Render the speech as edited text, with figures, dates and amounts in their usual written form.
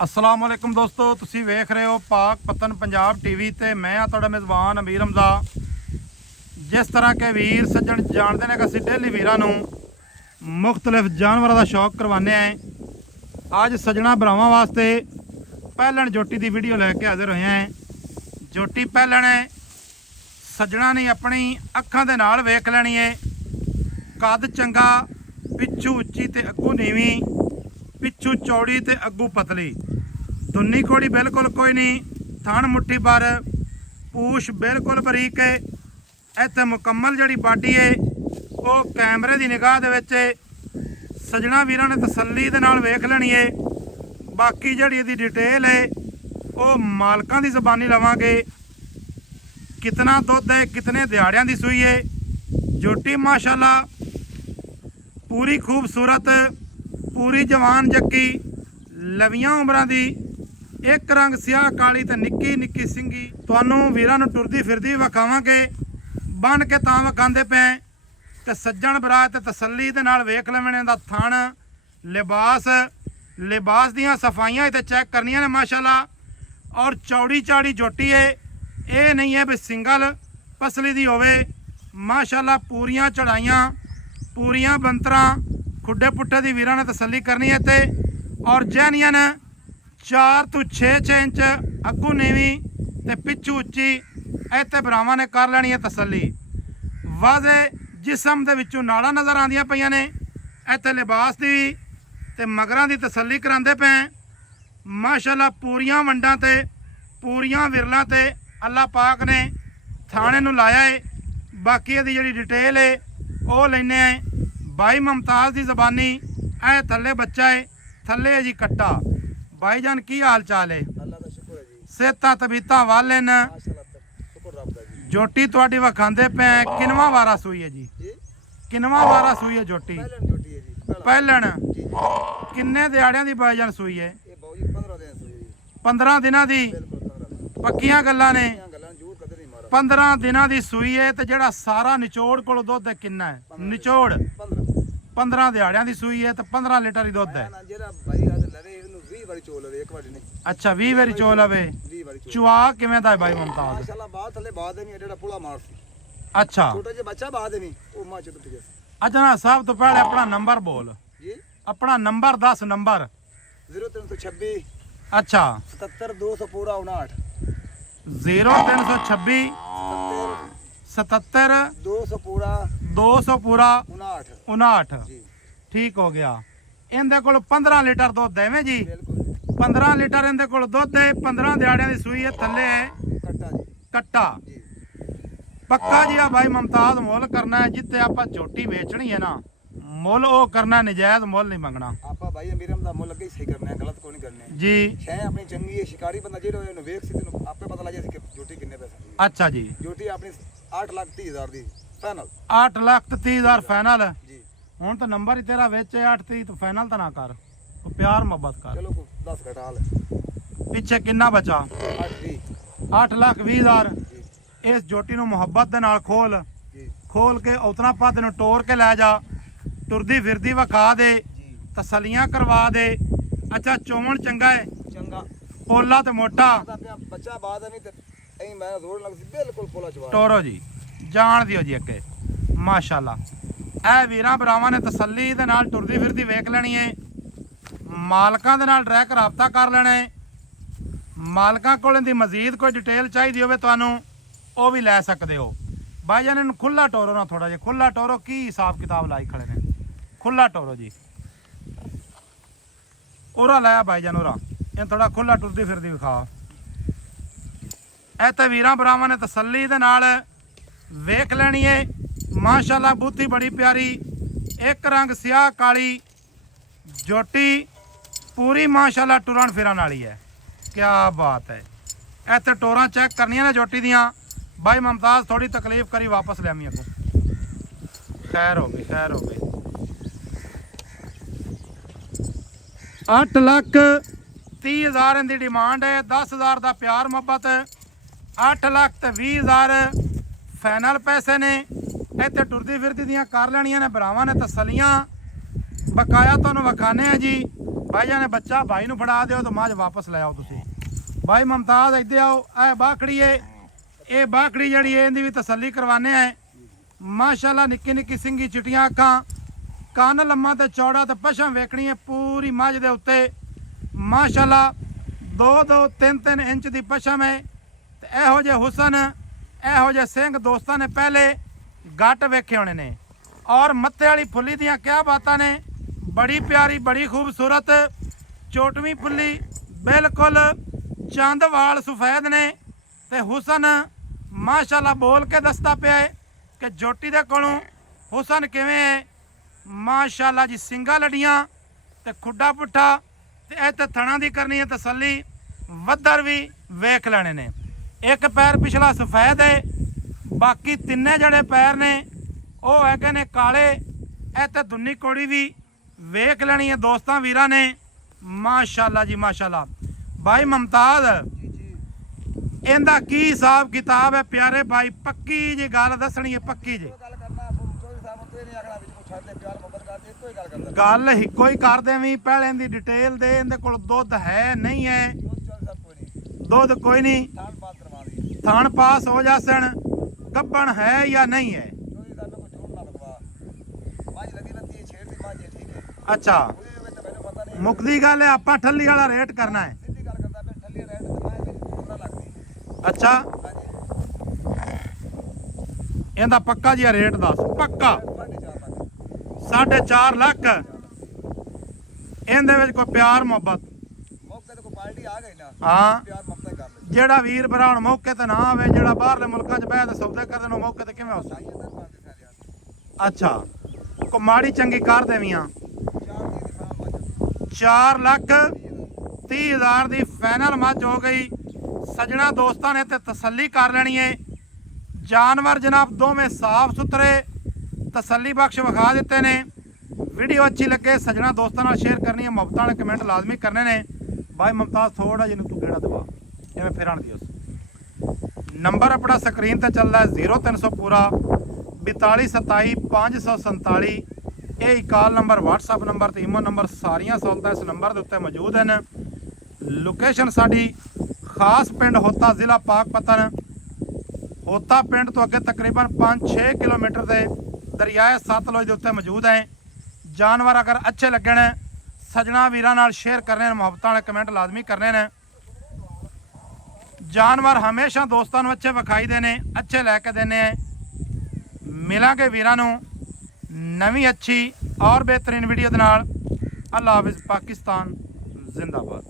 अस्सलाम वालेकुम दोस्तों, तुसी वेख रहे हो पाक पतन पंजाब टीवी ते मैं हाँ तुहाडा मेज़बान अमीर हमजा। जिस तरह के वीर सज्जन जानते हैं कि असीं डेली वीरां नूं मुख्तलिफ जानवरों का शौक करवाने हैं। अज सज्जना भरावां वास्ते पहलण जोटी की वीडियो लैके हाजिर होए हैं। जोटी पहलण है, सज्जना ने अपनी अखां दे नाल वेख लैनी है। कद चंगा, पिछू उच्ची ते अग्गू नीवी, पिछू चौड़ी ते अग्गू पतली, दुन्नी कोड़ी बिल्कुल कोई नहीं, थण मुट्ठी भर, पूछ बिल्कुल बरीक है। इत्थे मुकम्मल जिहड़ी बाडी है वो कैमरे की निगाह दे विच सज्जना वीरां ने तसल्ली दे नाल वेख लैनी है। बाकी जिहड़ी इहदी डिटेल है वो मालकां दी ज़बानी लवांगे। कितना दुध है, कितने दिहाड़ियां दी सूई है। जोटी माशाअल्लाह पूरी खूबसूरत, पूरी जवान जक्की, लवियां उमरां दी, एक रंग सियाह काली ते निक्की निक्की सिंगी। तुहानूं वीरां नूं टुरदी फिरदी विखावांगे, बन के तां विखांदे पे ते सज्जण भरा ते तसल्ली दे नाल वेख लैणे दा थण, लिबास दियां सफाइयां इत्थे चैक करनियां ने माशाअल्लाह। और चौड़ी चाड़ी जोटी है, ये नहीं है भी सिंगल पसली दी होवे। माशाअल्लाह पूरियां चढ़ाइयां, पूरियां बंतरां, खुड्डे पुट्ठे दी वीरां ने तसल्ली करनी है ते। और जैनियन 4 तो 6 इंच अग्गू नीवी ते पिछू उच्ची, इत्थे भरावां ने कर लैनी है तसल्ली। वाजे जिसम दे विचों नाड़ां नज़र आंदियां पईयां ने। इत्थे लिबास दी ते मगरां दी तसल्ली करांदे पे। माशाअल्लाह पूरियां वंडां ते पूरियां विरलां ते अल्लाह पाक ने थाने नूं लाया है। बाकी इहदी जिहड़ी डिटेल है वो लैने हैं भाई मुमताज़ की ज़बानी। ऐ थल्ले बच्चा है, थल्ले है जी कट्टा। भाईजान की हाल चाल है? सेहतां तबीयतां वाले न? जोटी तुहाडी विखांदे पे किनवा वारा सूई है जी? किनवा वारा सूई है जोटी? पहलण। किन्ने दिहाड़ियां दी भाईजान सूई है? 15 दिनां दी। पक्कियां गल्लां ने। 15 दिनां दी सूई है ते जेड़ा सारा निचोड़ कोल दुध किन्ना है? निचोड़ 15 दिहाड़ियां दी सूई है ते 15 लीटर ही दुध है। अच्छा 20 वारी चो लवे। चुआ किवें दा है भाई मुमताज? अच्छा अच्छा ना, सब तो पहले अपना नंबर बोल। अपना नंबर 10 नंबर 0326। अच्छा 77 पूरा 59। 0326 77 200 पूरा 59। ठीक हो गया। इहदे कोल 15 लीटर दुध है में जी? 15 लीटर इहदे कोल दुध है। 15 दिहाड़ियां दी सूई है, थल्ले है कट्टा। पक्का जी आ भाई मुमताज मुल करना है। जिथे आपां झोटी बेचनी है ना, मुल ओ करना, नजायज मुल नहीं मंगना। आपा भाई अमीरम दा मुल अगे सही करना है, गलत को नहीं करने जी। शय अपनी चंगी है, शिकारी बंदा जेड़ो इनु वेख सी तेनु आपे पता लग जाए कि जोटी किन्ने पैसे। अच्छा जी। जोटी अपनी 8,30,000 दी फाइनल। 8,30,000 फाइनल जी। हुण तो नंबर ही तेरा विच 8,30 तो फाइनल तो ना कर, तो प्यार मोहब्बत कर। चलो को 10 घटा ले। पिछे किन्ना बचा? 8,20,000। 8,20,000। इस जोटी नूं मुहब्बत दे नाल खोल के उतना पा तेनों टोर के लै जा, टुरदी फिरदी विखा दे, तसलियां करवा दे। अच्छा चोमन चंगा है? चंगा। पोला ते मोटा? बच्चा बाद नहीं ते ऐ मैं जोड़ लग सी बिल्कुल पोला चवा। टोरो जी जान दियो जी अगे। माशाअल्लाह ऐ वीरां भरावां ने तसल्ली दे नाल टुरदी फिरदी वेख लैनी है। मालकां दे नाल डायरेक्ट राबता कर लेना है। मालकां कोल इहदी मजीद कोई डिटेल चाहिदी होवे तुहानूं वो भी लै सकते हो। भाईजान इन्हूं खुला टोरो ना, थोड़ा जिहा खुला टोरो। की हिसाब किताब लाई खड़े ने? खुला टोरो जी। उरा लाया भाईजान, उरा इन थोड़ा खुला टुरदी फिरदी विखा। ऐ ते वीरां भरावां ने तसल्ली दे नाल वेख लैनी है। माशाअल्लाह बूथी बड़ी प्यारी, एक रंग सियाह काली जोटी, पूरी माशाअल्लाह टुरन फिरन वाली है। क्या बात है। इत्थे टोरां चैक करनियां ने जोटी दियां। भाई मुमताज थोड़ी तकलीफ करी, वापस लियामी अगों। खैर हो गई, खैर हो गई। 8,30,000 इनकी डिमांड है। 10,000 का प्यार मुहब्बत। 8,20,000 फाइनल पैसे ने। इत्थे टुरदी फिरदी दियां कर लैनियां ने भरावां ने तसलियां। बकाया तुहानूं विखाने हैं जी। ਭਾਈ ਜਾਨ ਨੇ ਬੱਚਾ ਭਾਈ ਨੂੰ ਫੜਾ ਦਿਓ ਤੇ ਮੱਝ ਵਾਪਸ ਲੈ ਆਓ ਤੁਸੀਂ। ਭਾਈ ਮੁਮਤਾਜ਼ ਇੱਥੇ ਆਓ। ਇਹ ਬਾਖੜੀ ਏ, ਇਹ ਬਾਖੜੀ ਜਿਹੜੀ ਏ ਇਹਦੀ ਵੀ ਤਸੱਲੀ ਕਰਵਾਨੇ ਆ। ਮਾਸ਼ਾਅੱਲਾ ਨਿੱਕੀ ਨਿੱਕੀ ਸਿੰਗੀ ਚਿੱਟੀਆਂ ਅੱਖਾਂ, ਕੰਨ ਲੰਮਾ ਤੇ ਚੌੜਾ ਤੇ ਪਛਮ ਵੇਖਣੀ ਹੈ ਪੂਰੀ ਮੱਝ ਦੇ ਉੱਤੇ। ਮਾਸ਼ਾਅੱਲਾ 2-2 3-3 ਇੰਚ ਦੀ ਪਛਮ ਹੈ ਤੇ ਇਹੋ ਜਿਹੇ ਹੁਸਨ, ਇਹੋ ਜਿਹੇ ਸਿੰਘ ਦੋਸਤਾਂ ਨੇ ਪਹਿਲੇ ਗੱਟ ਵੇਖੇ ਹੋਣੇ ਨੇ। ਔਰ ਮੱਥੇ ਵਾਲੀ ਫੁੱਲੀ ਦੀਆਂ ਕਿਆ ਬਾਤਾਂ ਨੇ, ਬੜੀ ਪਿਆਰੀ ਬੜੀ ਖੂਬਸੂਰਤ ਚੋਟਵੀਂ ਫੁੱਲੀ, ਬਿਲਕੁਲ ਚੰਦ ਵਾਲ ਸਫੈਦ ਨੇ ਤੇ ਹੁਸਨ ਮਾਸ਼ਾਅੱਲਾ ਬੋਲ ਕੇ ਦੱਸਦਾ ਪਿਆ ਹੈ ਕਿ ਜੋਟੀ ਦੇ ਕੋਲੋਂ ਹੁਸਨ ਕਿਵੇਂ ਹੈ। ਮਾਸ਼ਾਅੱਲਾ ਜੀ ਸਿੰਗਾ ਲੜੀਆਂ ਤੇ ਖੁੱਡਾ ਪੁੱਠਾ ਤੇ ਇਹ ਤੇ ਥਣਾ ਦੀ ਕਰਨੀ ਹੈ ਤਸੱਲੀ। ਵੱਧਰ ਵੀ ਵੇਖ ਲੈਣੇ ਨੇ। ਇੱਕ ਪੈਰ ਪਿਛਲਾ ਸਫੈਦ ਹੈ, ਬਾਕੀ ਤਿੰਨੇ ਜਿਹੜੇ ਪੈਰ ਨੇ ਉਹ ਹੈਗੇ ਨੇ ਕਾਲੇ। ਇਹ ਤੇ ਦੁੰਨੀ ਕੋੜੀ ਵੀ ਵੇਖ ਲੈਣੀ ਹੈ ਦੋਸਤਾਂ ਵੀਰਾਂ ਨੇ। ਮਾਸ਼ਾਅੱਲਾ ਜੀ ਮਾਸ਼ਾਅੱਲਾ। ਭਾਈ ਮੁਮਤਾਜ਼ ਇਹਦਾ ਕੀ ਹਿਸਾਬ ਕਿਤਾਬ ਹੈ ਪਿਆਰੇ ਭਾਈ? ਪੱਕੀ ਜੀ ਗੱਲ ਦੱਸਣੀ ਹੈ, ਪੱਕੀ ਜੀ ਗੱਲ ਇੱਕੋ ਹੀ ਕਰ ਦੇਵੀਂ। ਪਹਿਲੇ ਇਹਦੀ ਡਿਟੇਲ ਦੇ, ਇਹਦੇ ਕੋਲ ਦੁੱਧ ਹੈ ਨਹੀਂ ਹੈ? ਦੁੱਧ ਕੋਈ ਨਹੀਂ, ਥਣ ਪਾਸ ਹੋ ਜਾਸਣ, ਗੱਬਣ ਹੈ ਜਾਂ ਨਹੀਂ ਹੈ? ਅੱਛਾ ਮੁੱਕਦੀ ਗੱਲ ਹੈ, ਆਪਾਂ ਠੱਲੀ ਵਾਲਾ ਰੇਟ ਕਰਨਾ ਹੈ। ਅੱਛਾ ਇਹਦਾ ਪੱਕਾ ਜੀ ਰੇਟ ਦੱਸ। ਪੱਕਾ 4.5 ਲੱਖ। ਇਹਦੇ ਵਿੱਚ ਕੋਈ ਪਿਆਰ ਮੁਹੱਬਤ? ਹਾਂ ਜਿਹੜਾ ਵੀਰ ਭਰਾ ਹੁਣ ਮੌਕੇ ਤੇ ਨਾ ਆਵੇ, ਜਿਹੜਾ ਬਾਹਰਲੇ ਮੁਲਕਾਂ 'ਚ ਬਹਿ ਤੇ ਸੌਦੇ ਕਰਦੇ ਨੂੰ ਮੌਕੇ ਤੇ ਕਿਵੇਂ ਹੋ ਸਕਦਾ? ਅੱਛਾ ਕੋ ਮਾੜੀ ਚੰਗੀ ਕਰ ਦੇਵੀਆਂ। 4,30,000 ਦੀ ਫਾਈਨਲ ਮੱਝ ਹੋ ਗਈ। ਸਜਣਾ ਦੋਸਤਾਂ ਨੇ ਤੇ ਤਸੱਲੀ ਕਰ ਲੈਣੀ ਹੈ। ਜਾਨਵਰ ਜਨਾਬ ਦੋਵੇਂ ਸਾਫ ਸੁਥਰੇ ਤਸੱਲੀ ਬਖਸ਼ ਵਿਖਾ ਦਿੱਤੇ ਨੇ। ਵੀਡੀਓ ਅੱਛੀ ਲੱਗੇ ਸਜਣਾ ਦੋਸਤਾਂ ਨਾਲ ਸ਼ੇਅਰ ਕਰਨੀ ਹੈ, ਮੁਹੱਬਤਾਂ ਵਾਲੇ ਕਮੈਂਟ ਲਾਜ਼ਮੀ ਕਰਨੇ ਨੇ। ਭਾਈ ਮੁਮਤਾਜ਼ ਥੋੜਾ ਜਿਹਨੂੰ ਤੂੰ ਗੇੜਾ ਦਵਾ ਜਿਵੇਂ ਫਿਰਨ ਦੀ ਉਸ ਨੰਬਰ ਆਪਣਾ ਸਕਰੀਨ ਤੇ ਚੱਲਦਾ 0300 ਪੂਰਾ 4227 547। ਇਹ ਹੀ ਕਾਲ ਨੰਬਰ, WhatsApp ਨੰਬਰ ਤੇ ਈਮੋ ਨੰਬਰ, ਸਾਰੀਆਂ ਸਹੂਲਤਾਂ ਇਸ ਨੰਬਰ ਦੇ ਉੱਤੇ ਮੌਜੂਦ ਹਨ। ਲੋਕੇਸ਼ਨ ਸਾਡੀ ਖਾਸ ਪਿੰਡ ਹੋਤਾ, ਜ਼ਿਲ੍ਹਾ ਪਾਕਪਤਨ। ਹੋਤਾ ਪਿੰਡ ਤੋਂ ਅੱਗੇ ਤਕਰੀਬਨ 5-6 ਕਿਲੋਮੀਟਰ ਦੇ ਦਰਿਆਏ ਸਤਲੁਜ ਦੇ ਉੱਤੇ ਮੌਜੂਦ ਹੈ। ਜਾਨਵਰ ਅਗਰ ਅੱਛੇ ਲੱਗਣ ਸਜਣਾ ਵੀਰਾਂ ਨਾਲ ਸ਼ੇਅਰ ਕਰਨੇ ਨੇ, ਮੁਹੱਬਤਾਂ ਵਾਲੇ ਕਮੈਂਟ ਲਾਜ਼ਮੀ ਕਰਨੇ ਨੇ। ਜਾਨਵਰ ਹਮੇਸ਼ਾ ਦੋਸਤਾਂ ਨੂੰ ਅੱਛੇ ਵਿਖਾਈਦੇ ਨੇ, ਅੱਛੇ ਲੈ ਕੇ ਦਿੰਦੇ ਆ। ਮਿਲਾਂਗੇ ਵੀਰਾਂ ਨੂੰ ਨਵੀਂ ਅੱਛੀ ਔਰ ਬਿਹਤਰੀਨ ਵੀਡੀਓ ਦੇ ਨਾਲ। ਅੱਲਾ ਹਾਫਿਜ਼। ਪਾਕਿਸਤਾਨ ਜ਼ਿੰਦਾਬਾਦ।